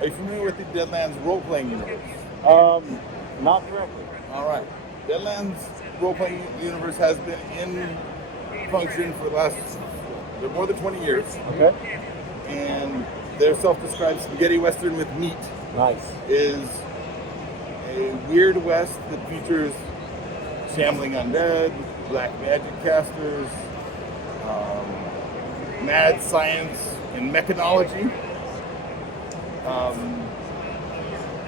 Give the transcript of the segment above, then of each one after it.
Are you familiar with the Deadlands role-playing universe? Not directly. All right. Deadlands role-playing universe has been in function for the last more than 20 years. Okay. And their self-described spaghetti western with meat Nice. is a weird west that features shambling undead, black magic casters, mad science and mechanology,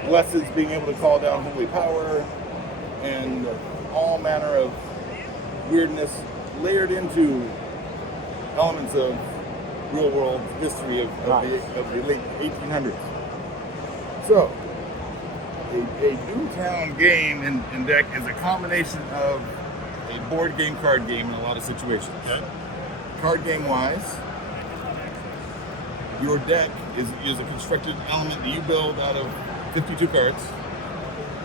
blesses being able to call down holy power, and all manner of weirdness layered into elements of real-world history of the late 1800s. So, a DoomTown game in deck is a combination of a board game, card game in a lot of situations. Okay. Card game wise, your deck is a constructed element that you build out of 52 cards,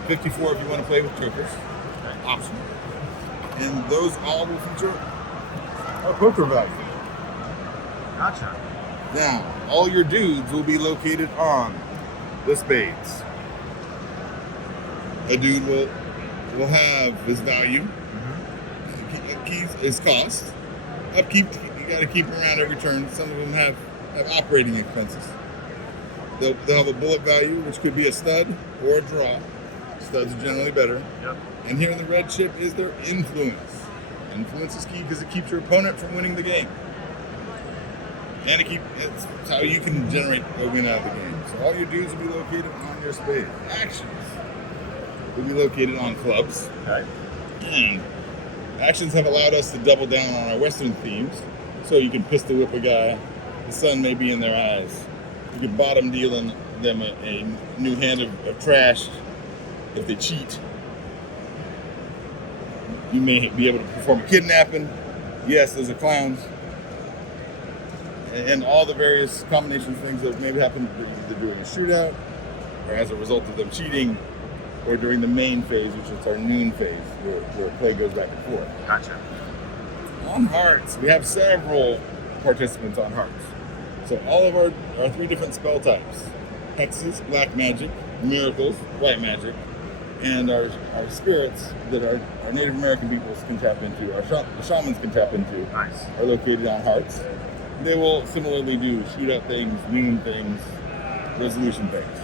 54 if you want to play with jokers, optional. And those all will feature a poker value. Gotcha. Now, all your dudes will be located on the spades. A dude will have his value, his cost, upkeep. You got to keep them around every turn. Some of them have operating expenses. They'll have a bullet value, which could be a stud or a draw. Studs are generally better. Yep. And here in the red chip is their influence. Influence is key because it keeps your opponent from winning the game. And it's how you can generate a win out of the game. So all your dudes will be located on your spade. Actions will be located on clubs. Okay. And actions have allowed us to double down on our Western themes. So you can pistol whip a guy. The sun may be in their eyes. You can bottom deal them a new hand of trash if they cheat. You may be able to perform a kidnapping. Yes, those are clowns. And all the various combinations of things that maybe happen either during a shootout or as a result of them cheating or during the main phase, which is our noon phase, where play goes back and forth. Gotcha. On Hearts, we have several participants on Hearts. So all of our three different spell types, hexes, black magic, miracles, white magic, and our spirits that our Native American peoples can tap into, the shamans can tap into, Nice. are located on Hearts. They will similarly do shootout things, noon things, resolution things.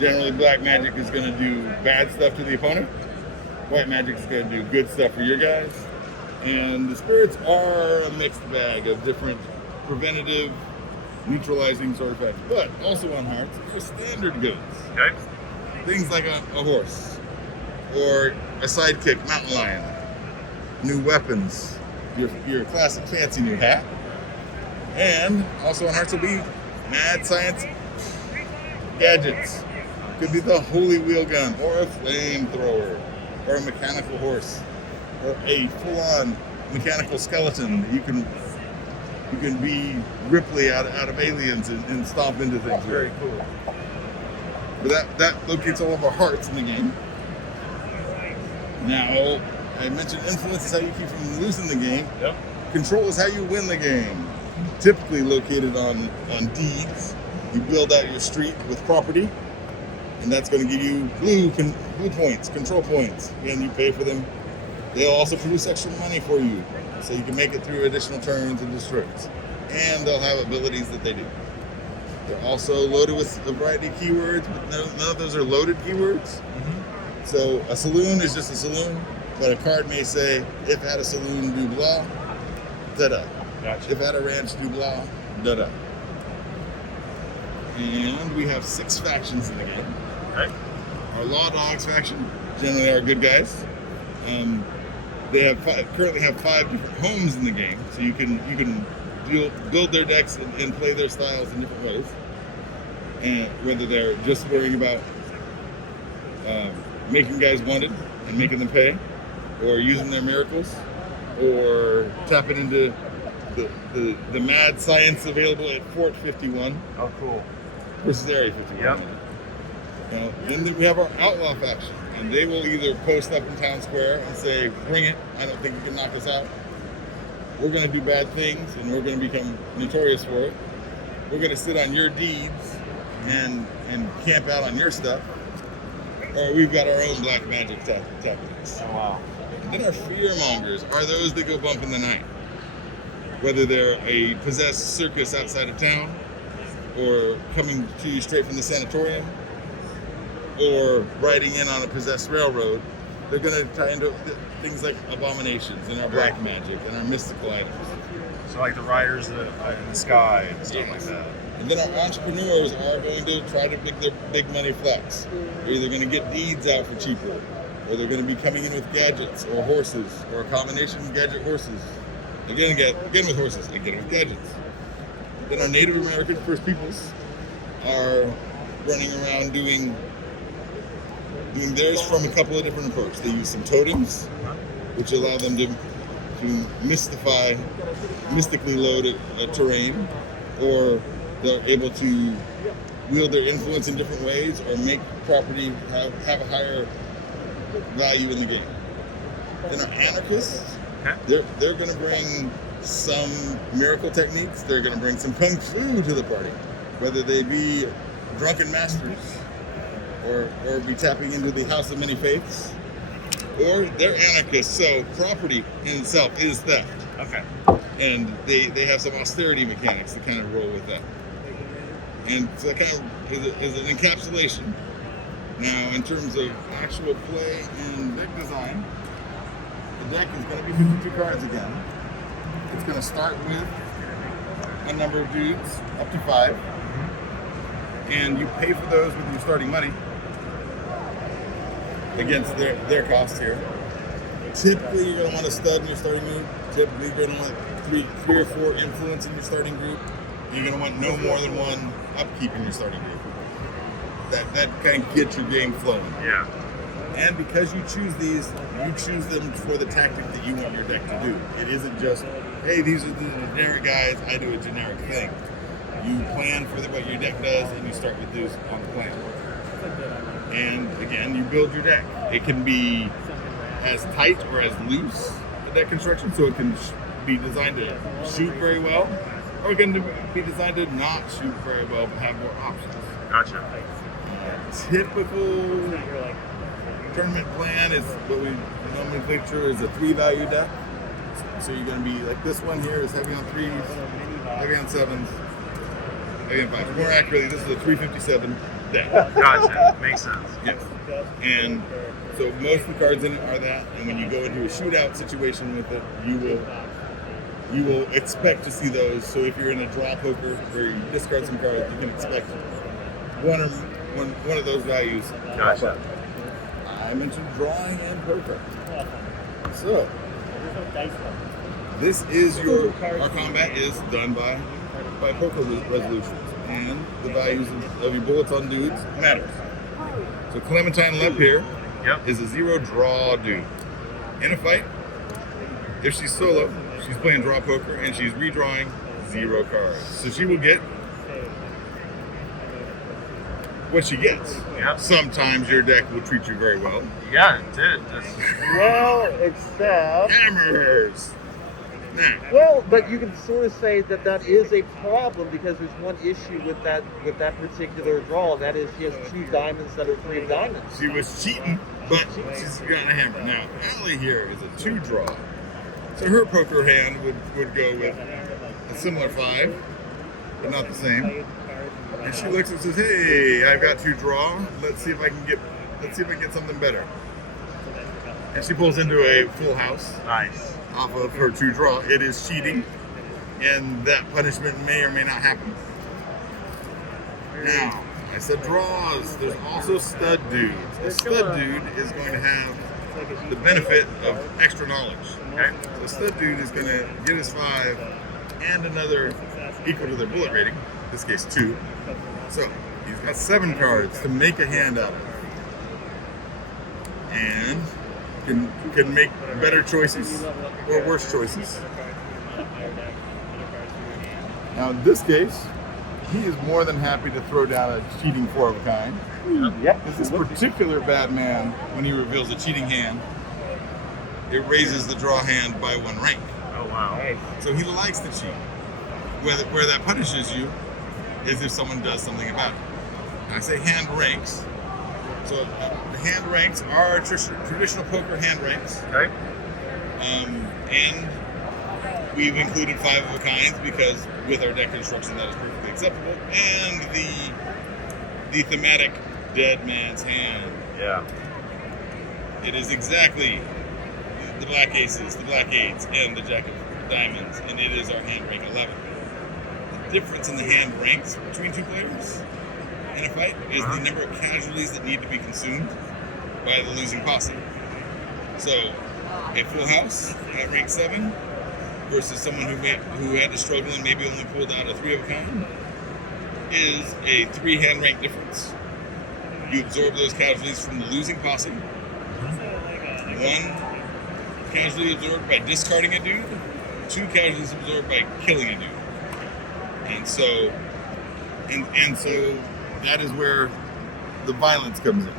Generally, black magic is going to do bad stuff to the opponent. White magic is going to do good stuff for your guys. And the spirits are a mixed bag of different preventative, neutralizing sort of effects. But also on Hearts, there's standard goods. Okay. Things like a horse or a sidekick mountain lion. New weapons, your classic fancy new hat. And also on Hearts will be mad science gadgets. Could be the holy wheel gun, or a flamethrower, or a mechanical horse, or a full-on mechanical skeleton that you can be Ripley out of Aliens and stomp into things. Very cool. But that locates all of our hearts in the game. Now, I mentioned influence is how you keep from losing the game. Yep. Control is how you win the game. Typically located on deeds. You build out your street with property, and that's going to give you blue points, control points. Again, you pay for them. They'll also produce extra money for you, so you can make it through additional turns and districts. And they'll have abilities that they do. They're also loaded with a variety of keywords, but none of those are loaded keywords. Mm-hmm. So a saloon is just a saloon, but a card may say, if at a saloon, do blah, da-da. Gotcha. If at a ranch, do blah, da-da. And we have 6 factions in the game. Okay. Our Law Dogs faction generally are good guys. They currently have 5 different homes in the game, so you can build their decks and play their styles in different ways. And whether they're just worrying about making guys wanted and making them pay, or using their miracles, or tapping into the mad science available at Fort 51. Oh, cool. Versus Area 51. Yep. Then we have our Outlaw faction, and they will either post up in Town Square and say, bring it, I don't think you can knock us out. We're going to do bad things, and we're going to become notorious for it. We're going to sit on your deeds, and camp out on your stuff, or we've got our own black magic tactics. Oh, wow. And then our fear mongers are those that go bump in the night. Whether they're a possessed circus outside of town, or coming to you straight from the sanatorium, or riding in on a possessed railroad, they're going to tie into things like abominations and our black magic and our mystical items. So like the riders in the sky and stuff like that. And then our entrepreneurs are going to try to make their big money flex. They're either going to get deeds out for cheaper, or they're going to be coming in with gadgets or horses, or a combination of gadget horses. They're going to get again with horses, they get it with gadgets. Then our Native American First Peoples are running around doing theirs from a couple of different approaches. They use some totems, which allow them to mystically load a terrain, or they're able to wield their influence in different ways, or make property have a higher value in the game. Then our anarchists, they're going to bring some miracle techniques. They're going to bring some kung fu to the party, whether they be drunken masters, or be tapping into the House of Many Faiths, or they're anarchists, so property in itself is theft. Okay. And they have some austerity mechanics that kind of roll with that. And so that kind of is an encapsulation. Now, in terms of actual play and deck design, the deck is going to be 52 cards again. It's going to start with a number of dudes, up to 5. And you pay for those with your starting money against their cost here. Typically, you're going to want a stud in your starting group. Typically, you're going to want three or 4 influence in your starting group. You're going to want no more than 1 upkeep in your starting group. That kind of gets your game flowing. Yeah. And because you choose these, you choose them for the tactic that you want your deck to do. It isn't just, hey, these are the generic guys, I do a generic thing. You plan for what your deck does, and you start with those on the plan. And again, you build your deck. It can be as tight or as loose, the deck construction, so it can be designed to shoot very well, or it can be designed to not shoot very well, but have more options. Gotcha. Typical tournament plan is what we nomenclature is a 3-value deck. So you're going to be like this one here is heavy on 3s, heavy on 7s, heavy on 5s. More accurately, this is a 357 deck. Gotcha. Makes sense. Yes. And so most of the cards in it are that, and when you go into a shootout situation with it, you will expect to see those. So if you're in a draw poker where you discard some cards, you can expect one of those values. Gotcha. I mentioned drawing and poker. So this is our combat is done by poker resolutions, and the values of your bullets on dudes matters. So Clementine Lep here is a 0 draw dude. In a fight, if she's solo, she's playing draw poker and she's redrawing 0 cards. So she will get what she gets. Yep. Sometimes your deck will treat you very well. Yeah, it did. Well, except... Hammers! Now, Well, but you can sort of say that is a problem, because there's one issue with that particular draw, and that is she has 2 diamonds instead of 3 diamonds. she was cheating, but she's got a hammer. Now, Allie here is a 2 draw. So her poker hand would go with a similar 5, but not the same. And she looks and says, "Hey, I've got 2 draw. Let's see if I can get something better." And she pulls into a full house Nice. off of her 2 draw. It is cheating, and that punishment may or may not happen. Now, I said draws. There's also stud dudes. A stud dude is going to have the benefit of extra knowledge. Okay? The stud dude is going to get his 5 and another equal to their bullet rating. In this case, 2. So he's got 7 cards to make a hand out of, and can make better choices or worse choices. Now, in this case, he is more than happy to throw down a cheating 4 of a kind. Yep. This particular bad man, when he reveals a cheating hand, it raises the draw hand by 1 rank. Oh, wow. So he likes to cheat. Where that punishes you is if someone does something about it. I say hand ranks. So the hand ranks are traditional poker hand ranks. Okay. And we've included 5 of a kinds because with our deck construction that is perfectly acceptable. And the thematic dead man's hand. Yeah. It is exactly the black aces, the black eights, and the jack of diamonds, and it is our hand rank 11. The difference in the hand ranks between 2 players in a fight is the number of casualties that need to be consumed by the losing posse. So, a full house at rank 7 versus someone who had to struggle and maybe only pulled out a 3 of a kind is a 3 hand rank difference. You absorb those casualties from the losing posse. 1 casualty absorbed by discarding a dude, 2 casualties absorbed by killing a dude. And so that is where the violence comes in.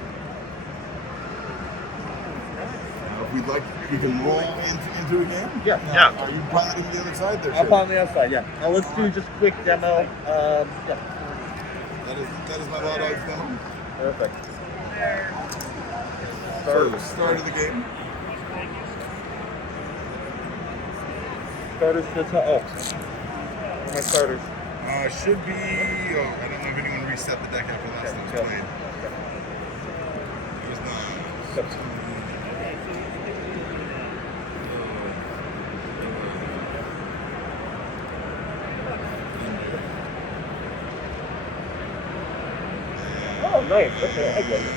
Now, if we'd like, we can roll into a game. Yeah. Now, are you piloting the other side there? I'm on the other side, yeah. Now let's do just a quick demo. Yeah. That is my Law Dogs demo. Perfect. Start of the game. Starters to oh. Where are my starters? Should be. Oh, I don't know if anyone reset the deck after last time we played. There's none. Oh, nice. Okay, I get it.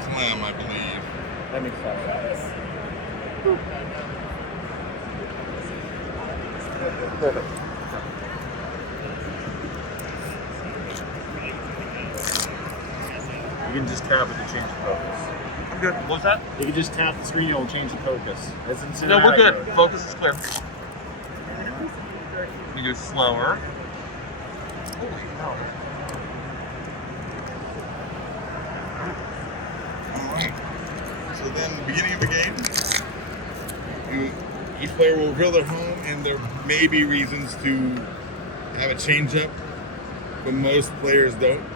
Clam, I believe. That makes sense. Perfect. You can just tap it to change the focus. I'm good. What's that? You can just tap the screen, it'll change the focus. As in No, we're good. cinematic mode. Focus is clear. We go slower. Alright. So then, the beginning of the game, each player will reveal their home, and there may be reasons to have a change up, but most players don't.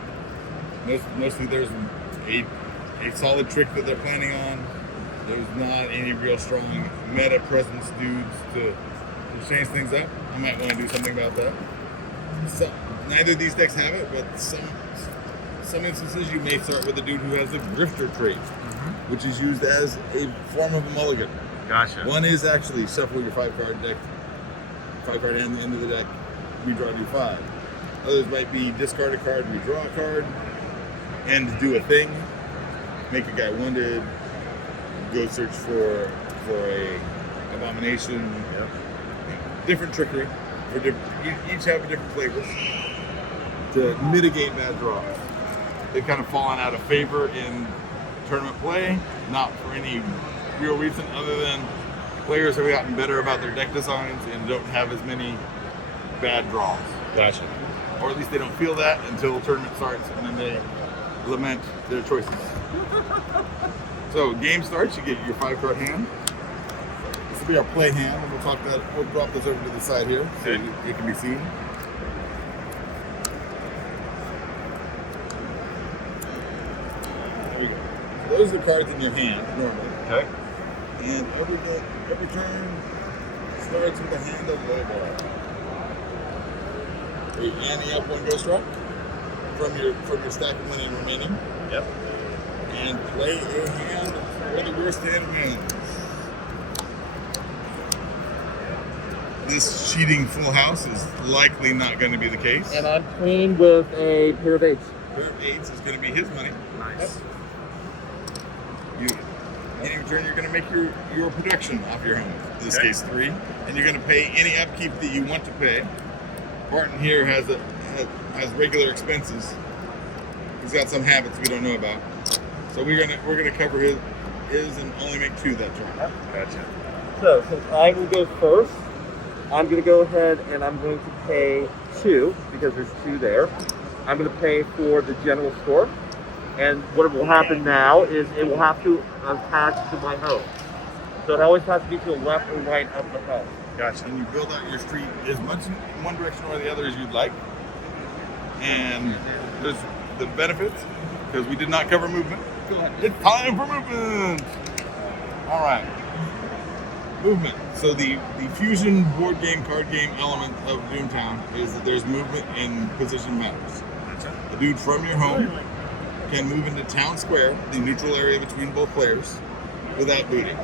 Mostly there's a solid trick that they're planning on. There's not any real strong meta presence dudes to change things up. I might want to do something about that. So, neither of these decks have it, but some instances you may start with a dude who has a grifter trait, which is used as a form of a mulligan. Gotcha. One is actually shuffle your 5-card hand at the end of the deck, redraw do 5. Others might be discard a card, redraw a card, and do a thing, make a guy wounded, go search for a abomination. Yep. Different trickery, each have different flavors to mitigate bad draws. They've kind of fallen out of favor in tournament play, not for any real reason other than players have gotten better about their deck designs and don't have as many bad draws. Gotcha. Or at least they don't feel that until the tournament starts, and then they lament their choices. So game starts, you get your 5-card hand. This will be our play hand, and we'll drop this over to the side here so it can be seen. There we go. So those are the cards in your hand normally. Okay. And every turn starts with a hand of low ball. Are you ante up 1 ghost rock from your stack of winning remaining? Yep. And play a hand where the worst hand wins. This cheating full house is likely not going to be the case. And I'm playing with a pair of 8s. Pair of 8s is going to be his money. Nice. In return, you're going to make your production off your home. In this case, 3. And you're going to pay any upkeep that you want to pay. Barton here has regular expenses. He's got some habits we don't know about. So we're gonna cover his and only make 2 that turn. Gotcha. So since I will go first, I'm going to go ahead and I'm going to pay 2 because there's 2 there. I'm going to pay for the general store. And what will happen now is it will have to attach to my home. So it always has to be to the left or right of the home. Gotcha. And you build out your street as much in one direction or the other as you'd like. And there's the benefits, because we did not cover movement. It's time for movement. All right. Movement. So the fusion board game, card game element of DoomTown is that there's movement in position matters. A dude from your home can move into town square, the neutral area between both players, without booting.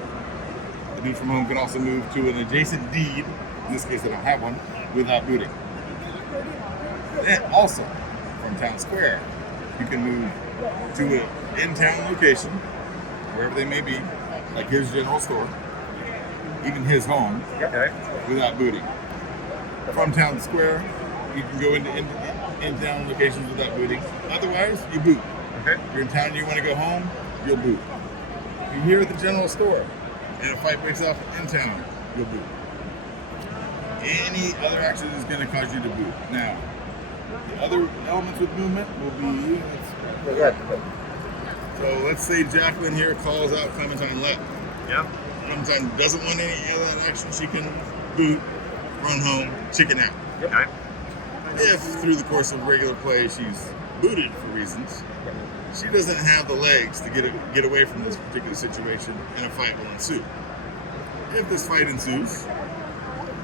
The dude from home can also move to an adjacent deed, in this case I don't have one, without booting. And also, from town square, you can move to an in-town location, wherever they may be, like his general store, even his home, Okay. without booting. From town square, you can go into in-town locations without booting. Otherwise, you boot. Okay. If you're in town and you want to go home, you'll boot. If you're here at the general store and a fight breaks off in town, you'll boot. Any other action is going to cause you to boot. Now, the other elements with movement will be, so let's say Jacqueline here calls out Clementine left. Yep. Clementine doesn't want any of that action, she can boot, run home, chicken out. Okay. If through the course of regular play she's booted for reasons, she doesn't have the legs to get away from this particular situation, and a fight will ensue. If this fight ensues,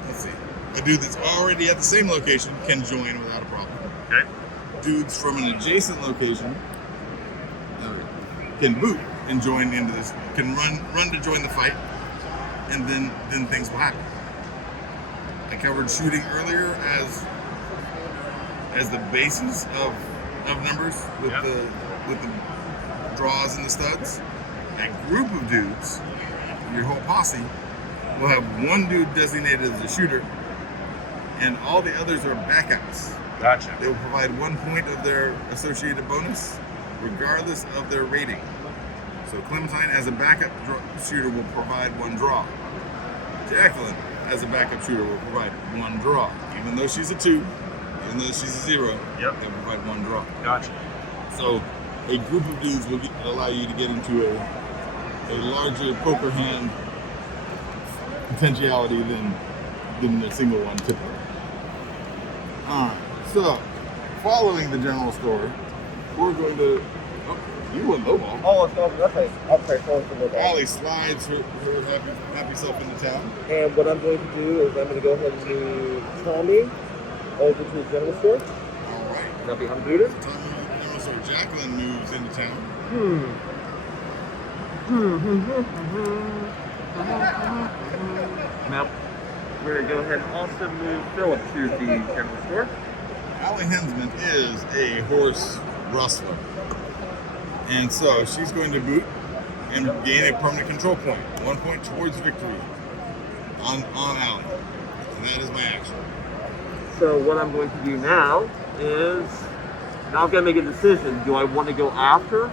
let's see, a dude that's already at the same location can join without a problem. Okay. Dudes from an adjacent location can boot and join into this, can run to join the fight, and then things will happen. I covered shooting earlier as the basis of numbers with Yep. with the draws and the studs. A group of dudes, your whole posse, will have one dude designated as a shooter, and all the others are backups. Gotcha. They will provide 1 point of their associated bonus, regardless of their rating. So Clementine, as a backup shooter, will provide 1 draw. Jacqueline, as a backup shooter, will provide 1 draw. Even though she's a 2, even though she's a 0, Yep. they'll provide 1 draw. Gotcha. So a group of dudes will allow you to get into a larger poker hand potentiality than a single one typically. Alright, so following the general store, we're going to. Oh, you went low ball. Oh, it's going that way. Okay, so it's the Allie slides her happy self into town. And what I'm going to do is I'm going to go ahead and move Tommy over to the general store. Alright. And I'll be unbooted. So Jacqueline moves into town. Now, we're going to go ahead and also move Philip to the general store. Allie Hensman is a horse rustler. And so she's going to boot and gain a permanent control point. 1 point towards victory on Allie. And that is my action. So what I'm going to do now is, now I've got to make a decision. Do I want to go after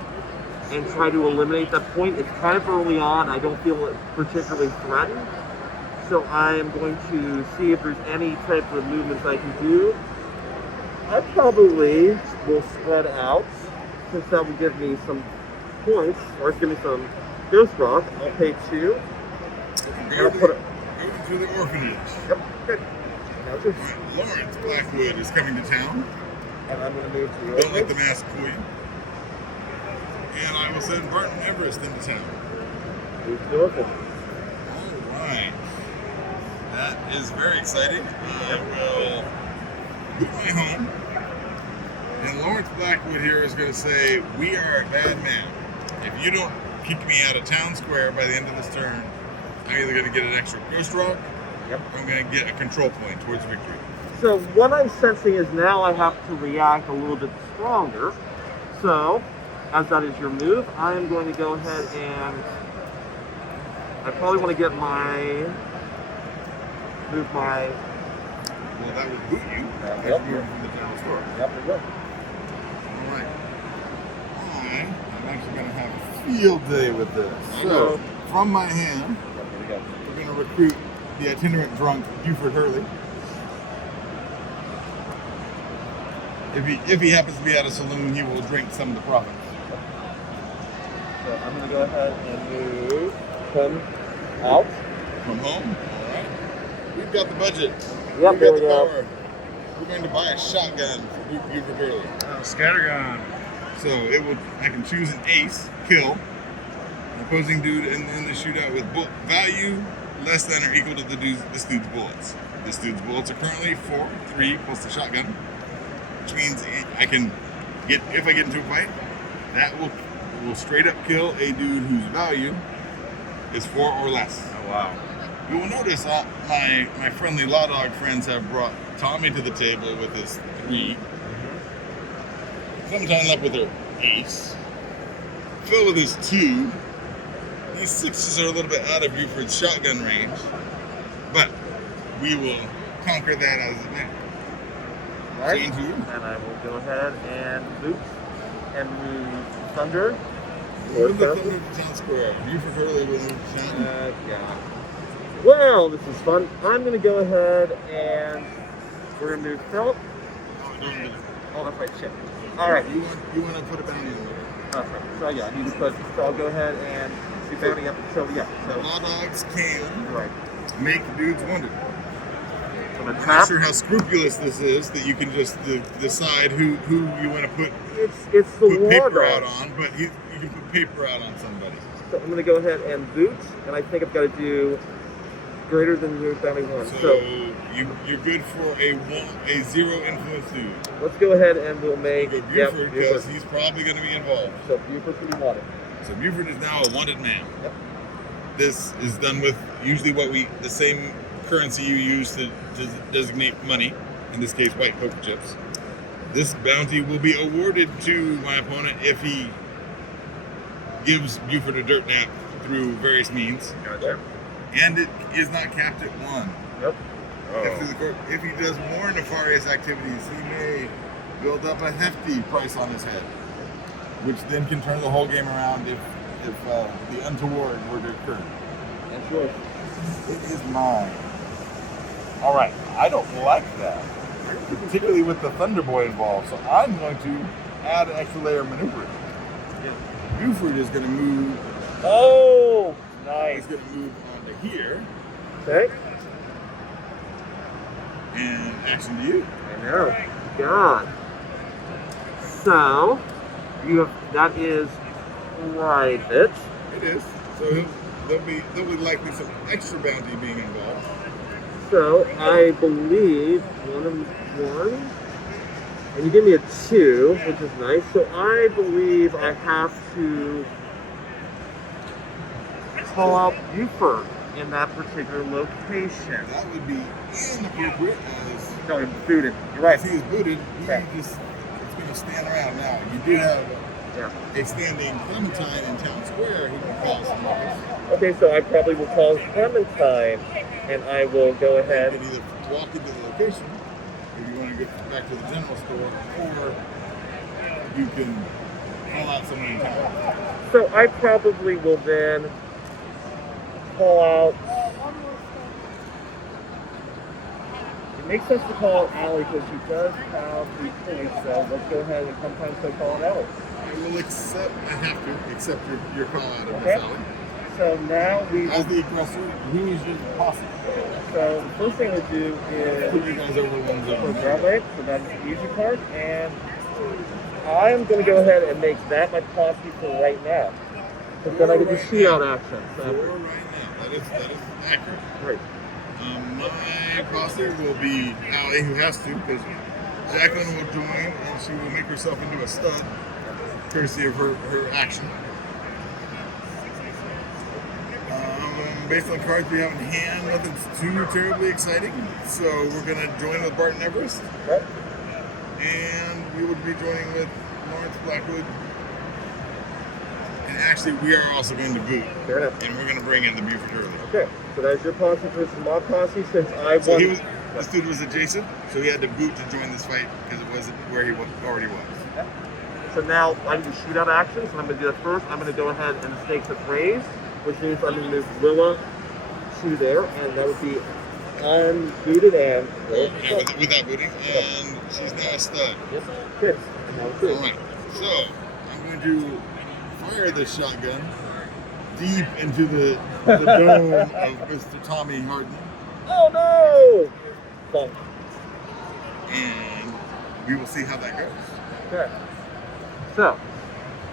and try to eliminate that point? It's kind of early on. I don't feel particularly threatened. So I am going to see if there's any type of movements I can do. I probably will spread out, since that will give me some points, or give me some ghost rock. I'll pay 2. And I'll put it. Go to the orphanage. Yep, good. Now just, Lawrence Blackwood is coming to town. and I'm going to move to the Don't let the orphanage. mask fool you. And I will send Barton Everest into town. Move to the orphanage. All right. That is very exciting. I will boot my home. And Lawrence Blackwood here is going to say, we are a bad man. If you don't kick me out of town square by the end of this turn, I'm either going to get an extra ghost rock, Yep. or I'm going to get a control point towards victory. So what I'm sensing is now I have to react a little bit stronger. So, as that is your move, I am going to go ahead and I probably want to get move my. Well, that would boot you. Yep. You're from the general store. Yep, it will. All right. I'm actually going to have a field day with this. So, from my hand, Here we go. we're going to recruit the itinerant drunk Buford Hurley. If he happens to be at a saloon, he will drink some of the profits. So I'm going to go ahead and move him out. From home? All right. We've got the budget. Yep, We've there got we the go. power. We're going to buy a shotgun for Buford Hurley. Scattergun. So I can choose an ace, kill, an opposing dude in the shootout with value less than or equal to this dude's bullets. This dude's bullets are currently 3 plus the shotgun, which means I can if I get into a fight, that will straight up kill a dude whose value is 4 or less. Oh wow. You will notice my friendly Law Dog friends have brought Tommy to the table with his 3. Sometime up with her ace. Phil with his 2. These 6s are a little bit out of Buford's shotgun range, but we will conquer that as a man. Right. Change you. And I will go ahead and boot and move Thunder. Move the Thunder to town square. Buford early will move to town. Yeah. Well, this is fun. I'm going to go ahead and we're going to move Phil. No, don't do it. Oh, that's right, shit. All right. You want to put a bounty on it. Okay. So yeah, I need to put. So I'll go ahead and do bounty up. So yeah. So Law Dogs can right. make dudes wounded. So I'm I'm gonna not tap. sure how scrupulous this is that you can just decide who you want to put It's the law paper out dog. on, but you can put paper out on somebody. So I'm going to go ahead and boot, and I think I've got to do greater than your bounty 1. So you're good for a 0 influence dude. Let's go ahead and we'll make Go Buford because he's probably going to be involved. So Buford's going to be wanted. So Buford is now a wanted man. Yep. This is done with usually the same currency you use to designate money, in this case white poker chips. This bounty will be awarded to my opponent if he gives Buford a dirt nap through various means. Gotcha. And it is not capped at 1. Yep. If he does more nefarious activities, he may build up a hefty price on his head, which then can turn the whole game around if the untoward were to occur. That's yours. It is mine. All right, I don't like that, particularly with the Thunder Boy involved. So I'm going to add an extra layer of maneuvering. Buford is going to move. Oh, nice. He's going to move onto here. Okay. And action to you. I know. God. So, that is private. It is. So there'll be likely some extra bounty being involved. So, I believe 1, and you give me a 2, which is nice. So, I believe I have to call out Buford in that particular location. That would be inappropriate as No, he's booted. You're right. if he is booted, Okay. it's going to stand around. Now, you do have Yeah. a standing Clementine in town square who can call some noise. Okay, so I probably will call Clementine, and I will go You ahead. can either walk into the location if you want to get back to the general store, or you can call out someone in town. So I probably will then call out. It makes sense to call out Allie because she does have the police, so let's go ahead and sometimes I call out Allie. I will accept your call out of Okay. Miss Allie. So now we As will, the aggressor, who is your posse? so the first thing we'll do Put you is guys over one put zone. that way, so that's the easy part, and I'm going to go ahead and make that my posse for right now. But then I get the shootout action. For So, right now, that is accurate. great. My posse will be Allie, who has to, because Jacqueline will join and she will make herself into a stud, courtesy of her action. Based on cards we have in hand, nothing's too terribly exciting. So we're going to join with Barton Everest, Okay. and we would be joining with Lawrence Blackwood. And actually, we are also going to boot, Fair enough. and we're going to bring in the Buford early. Okay, so that's your posse versus my posse since I So won. this dude was adjacent, so he had to boot to join this fight because it wasn't where he already was. So now I'm going to shoot out actions, and I'm going to do that first. I'm going to go ahead and the stakes have raised, which means I'm going to move Willa to there, and that would be unbooted and. Without booting, and she's now a stud. Yep, good. And now it's good. Alright, so I'm going to fire this shotgun deep into the dome of Mr. Tommy Harden, Oh no! Fun. and we will see how that goes. Okay. So,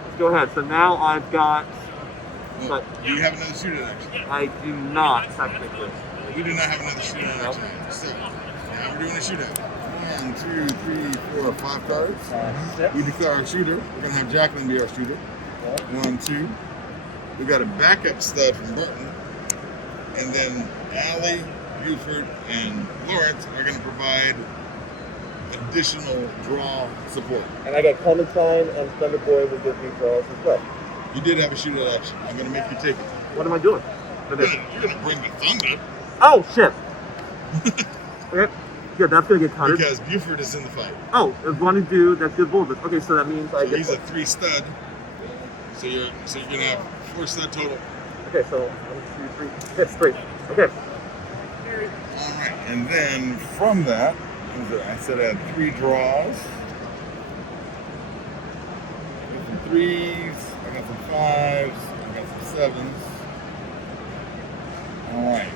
let's go ahead. So now I've got. Oh, But do you have another shooter action? I do not technically. We do not have another shooter action. So now we're doing a shootout. 1, 2, 3, 4, 5 cards. Six. We declare our shooter. We're gonna have Jacqueline be our shooter. 1, 2. We've got a backup stud from Barton, and then Allie, Buford, and Lawrence are gonna provide additional draw support. And I got Clementine and Thunderboy will give me draws as well. You did have a shootout action. I'm gonna make you take it. What am I doing? You're gonna bring the thunder Oh shit! Okay. Yeah, that's gonna get cutted. because Buford is in the fight. Oh, there's one to do that's good bullets. Okay, so that means I So get. he's a 3 stud. So you're gonna have 4 stud total. Okay, so 1, 2, 3. That's 3. Okay. All right, and then from that, I said I had 3 draws. I got some 3s, I got some 5s, I got some 7s. All right.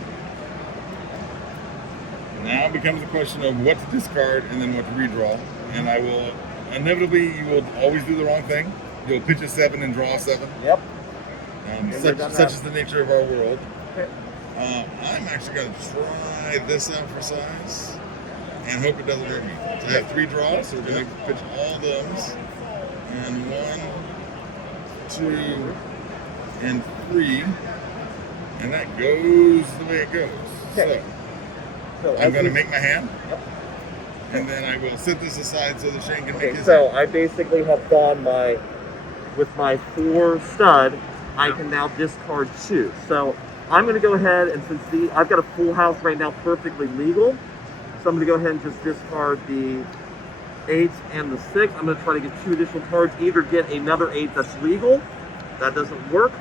Now it becomes a question of what to discard and then what to redraw. And I will, inevitably, you will always do the wrong thing. You'll pitch a 7 and draw a 7. Yep. Such is the nature of our world. Okay. I'm actually going to try this out for size and hope it doesn't hurt me. So I have 3 draws, so we're going to pitch all those. And 1, 2, and 3. And that goes the way it goes. Okay. So I'm as going to we- make my hand. Yep. And then I will set this aside so that Shane can make Okay, his so hand. I basically have gone with my 4 stud, I can now discard 2. So I'm going to go ahead and since I've got a full house right now perfectly legal, so I'm going to go ahead and just discard the 8 and the 6. I'm going to try to get 2 additional cards, either get another 8 that's legal, that doesn't work,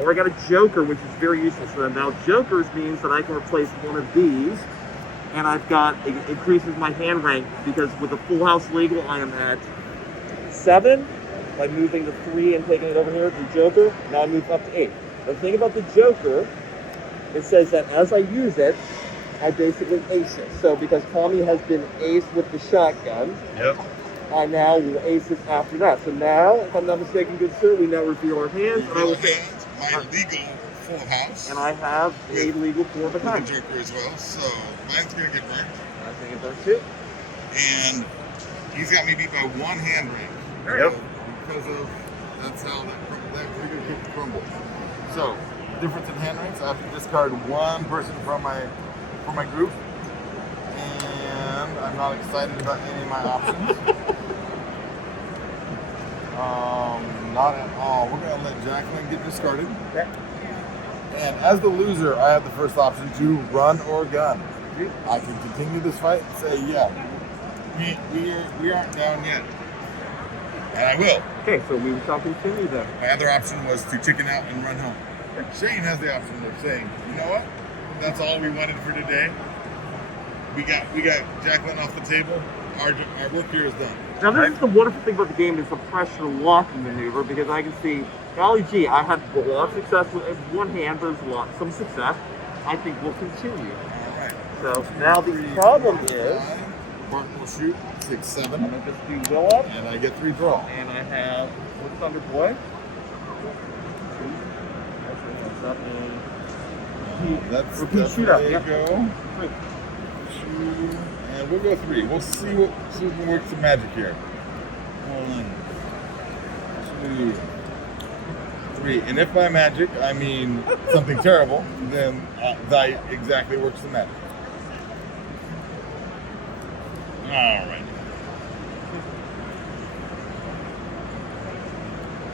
or I got a joker, which is very useful. So now jokers means that I can replace one of these, and I've got, it increases my hand rank, because with a full house legal, I am at 7, by moving the 3 and taking it over here, the joker, now I move up to 8. The thing about the joker, it says that as I use it, I basically ace it. So because Tommy has been aced with the shotgun, Yep. I now will ace it after that. So now, if I'm not mistaken, good sir, we now reveal our hands, and I will say, My legal full house. and I have a legal 4 of a with the kind. Joker as well. So mine's going to get burnt. I think it does too. And he's got me beat by 1 hand rank. Yep. Because of, that's how that figure kick crumbles. So, difference in hand ranks, I have to discard 1 person from my group. And I'm not excited about any of my options. Not at all. We're going to let Jacqueline get discarded. Okay. And as the loser, I have the first option to run or gun. I can continue this fight and say, yeah, we aren't down yet. And I will. Okay, so we shall continue then. My other option was to chicken out and run home. Shane has the option of saying, you know what? That's all we wanted for today. We got Jacqueline off the table. Our work here is done. Now this is the wonderful thing about the game is the pressure locking maneuver, because I can see, golly gee, I had a lot of success with one hand, there's some success. I think we'll continue. All right. So now the problem is, Barton will shoot 6, 7, I'm going to just do Will up, and I get 3 draw. and I have with Thunder Boy. That's Repeat shootout, there you yep. go. 2, and we'll go 3. We'll see what can work some magic here. 1, 2, 3. And if by magic I mean something terrible, then that exactly works the magic. All right.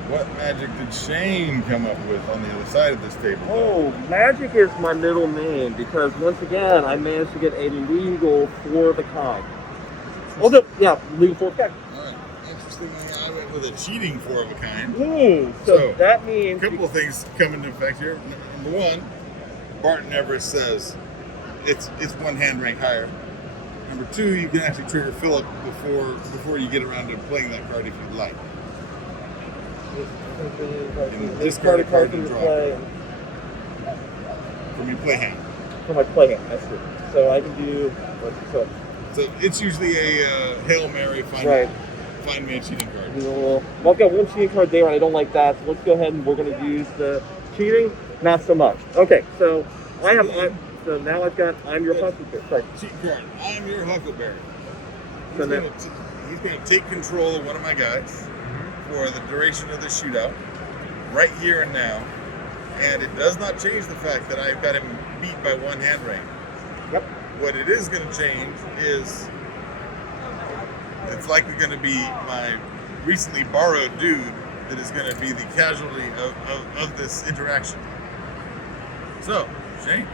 What magic did Shane come up with on the other side of this table? Oh, magic is my middle name, because once again, I managed to get a legal 4 of a kind. Oh, no, yeah, legal 4 of a kind. All right. Interestingly, I went with a cheating 4 of a kind. So that A means... couple of things come into effect here. Number 1, Barton Everest says it's 1 hand rank higher. Number 2, you can actually trigger Philip before you get around to playing that card if you'd like. And discard a card and draw. From your play hand. From my play hand, that's it. So I can do... So it's usually a Hail Mary final. Right. find me a cheating card. Well, I've got one cheating card there, and I don't like that. So let's go ahead and we're going to use the cheating. Not so much. Okay, so so now I've got I'm your Huckleberry. Sorry. Cheating card. I'm your Huckleberry. So He's going to take control of one of my guys for the duration of the shootout, right here and now. And it does not change the fact that I've got him beat by one hand range. Yep. What it is going to change is it's likely going to be my recently borrowed dude that is going to be the casualty of this interaction. So, Shane,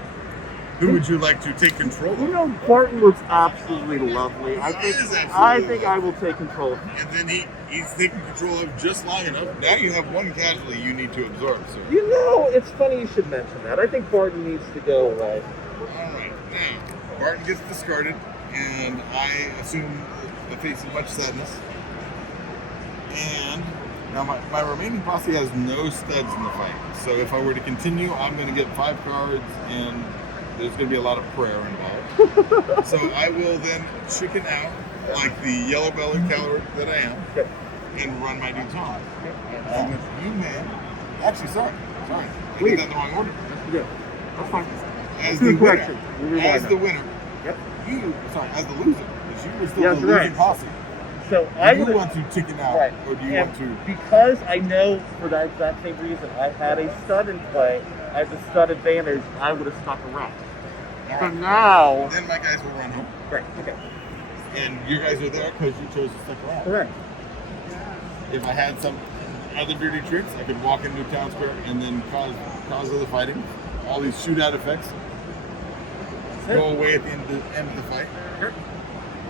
who would you like to take control of? You know, Barton looks absolutely lovely. I think I will take control of him. And then he's taking control of just long enough. Now you have one casualty you need to absorb. So. You know, it's funny you should mention that. I think Barton needs to go away. All right, now Barton gets discarded, and I assume the face of much sadness. And now my remaining posse has no studs in the fight. So if I were to continue, I'm going to get 5 cards, and there's going to be a lot of prayer involved. So I will then chicken out like the yellow-bellied coward that I am, and run my dudes home. You may. Actually, sorry. I did that in the wrong order. Yeah, that's fine. As the winner. As the winner. Yep. As the loser. Because you were still the losing right. posse. So Do I you would want to chicken out, right. or do you want to? Because I know for that exact same reason, I had a stud in play. I have the stud advantage. I would have stuck around. All So right. now, Then my guys will run home. right? Okay. And your guys are there because you chose to stick around. Correct. If I had some other dirty tricks, I could walk into town square and then cause other fighting. All these shootout effects go away at the end of the fight. Sure.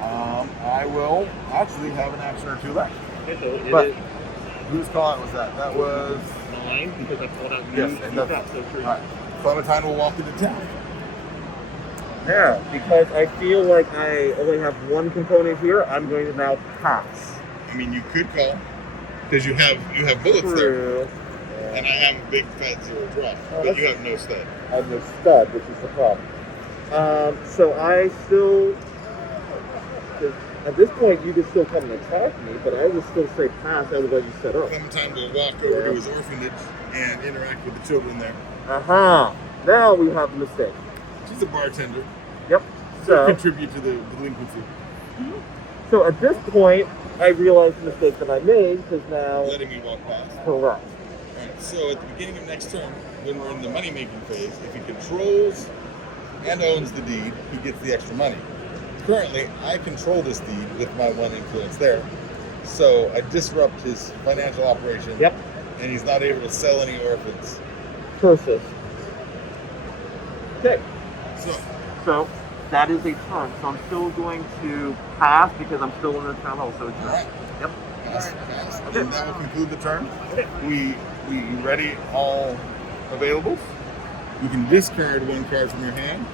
I will actually have an action or two left. Okay, so But whose call out was that? That was mine because I called out yes. you. And that's So true. all right. Clementine will walk into town. Now, because I feel like I only have one component here, I'm going to now pass. I mean, you could call because you have bullets there, True. and I have a big fat 0 drop, but you have no stud. I have no stud, which is the problem. So I still, at this point, you could still come and attack me, but I will still say pass. I would let you set up. Clementine will walk over to his orphanage and interact with the children there. Now we have the mistake. She's a bartender. Yep. So So, contribute to the delinquency. so at this point, I realize the mistake that I made because now. Letting me walk past. Correct. Alright, so at the beginning of next turn, when we're in the money-making phase, if he controls and owns the deed, he gets the extra money. Currently, I control this deed with my one influence there, so I disrupt his financial operation. Yep. And he's not able to sell any orphans. Perfect. Okay. So, that is a turn. So I'm still going to pass because I'm still in the town hall. So it's alright. Yep. Pass. Okay. And that will conclude the turn. Okay. We ready all availables. You can discard one card from your hand.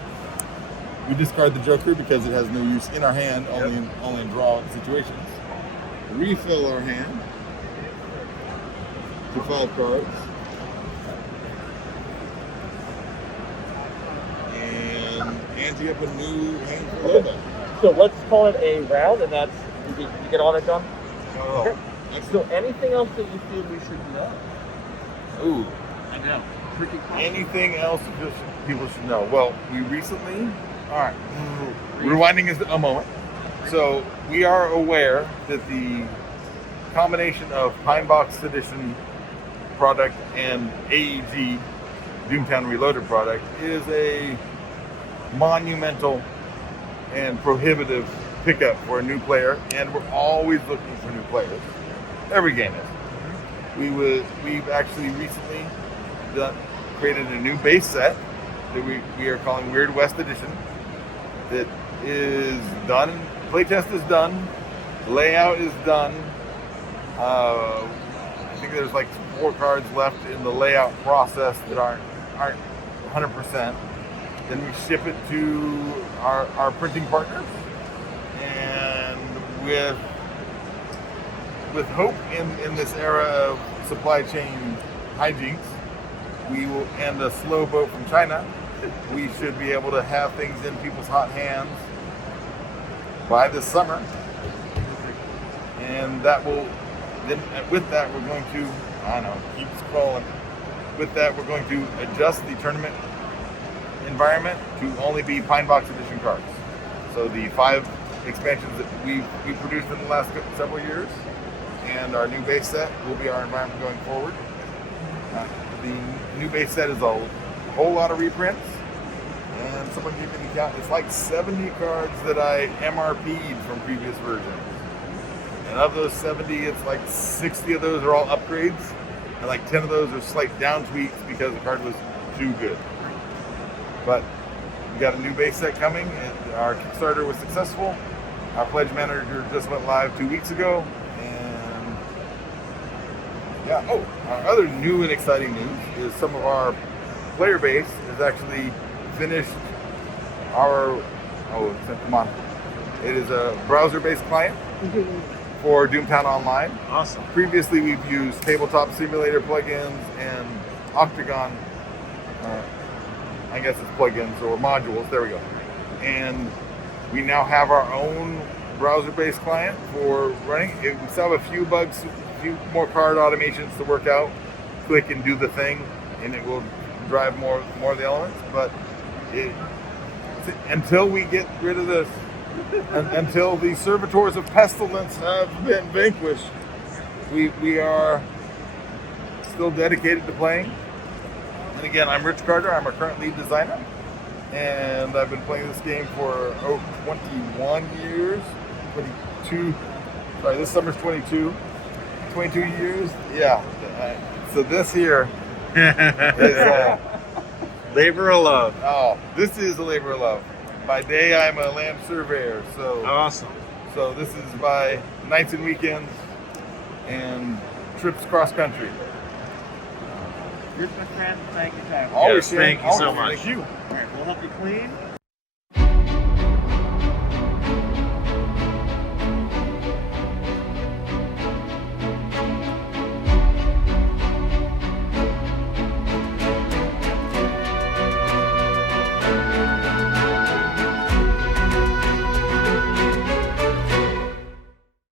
We discard the Joker because it has no use in our hand, only in draw situations. Refill our hand to 5 cards. And ante up a new hand for Lobo. So let's call it a round, and that's you get all that done. Oh, So anything else that you feel we should know? ooh. I know. Tricky question. Anything else people should know? Well, we recently, all right, rewinding is a moment. So we are aware that the combination of Pinebox Edition product and AEG DoomTown Reloaded product is a monumental and prohibitive pickup for a new player, and we're always looking for new players. Every game is. We've actually recently created a new base set that we are calling Weird West Edition that is done. Playtest is done. Layout is done. I think there's like 4 cards left in the layout process that aren't 100%. Then we ship it to our printing partners, and with hope in this era of supply chain hijinks, and a slow boat from China, we should be able to have things in people's hot hands by this summer. And that will, then with that, we're going to, I don't know, keep scrolling. With that, we're going to adjust the tournament environment to only be Pinebox Edition cards. So the 5 expansions that we produced in the last several years, and our new base set will be our environment going forward. The new base set is a whole lot of reprints, and someone gave me the count. It's like 70 cards that I MRP'd from previous versions. And of those 70, it's like 60 of those are all upgrades, and like 10 of those are slight down tweaks because the card was too good. But we got a new base set coming, and our Kickstarter was successful. Our pledge manager just went live 2 weeks ago, and yeah. Oh, our other new and exciting news is some of our player base has actually finished our. Oh, come on! It is a browser-based client for DoomTown Online. Awesome. Previously, we've used tabletop simulator plugins and Octagon. I guess it's plugins or modules. There we go. And we now have our own browser-based client for running. We still have a few bugs, a few more card automations to work out. Click and do the thing, and it will drive more of the elements. But until we get rid of this, until the servitors of pestilence have been vanquished, we are still dedicated to playing. And again, I'm Rich Carter. I'm our current lead designer, and I've been playing this game for 21 years. 22. Sorry, this summer's 22. 22 years. Yeah. So this here is Labor of love. oh, this is a labor of love. By day, I'm a land surveyor. So Awesome. So this is by nights and weekends and trips cross country. Here's my friend. Thank you, Tyler. Always, Yes, thank you so always. much. Thank you. All right, we'll help you clean.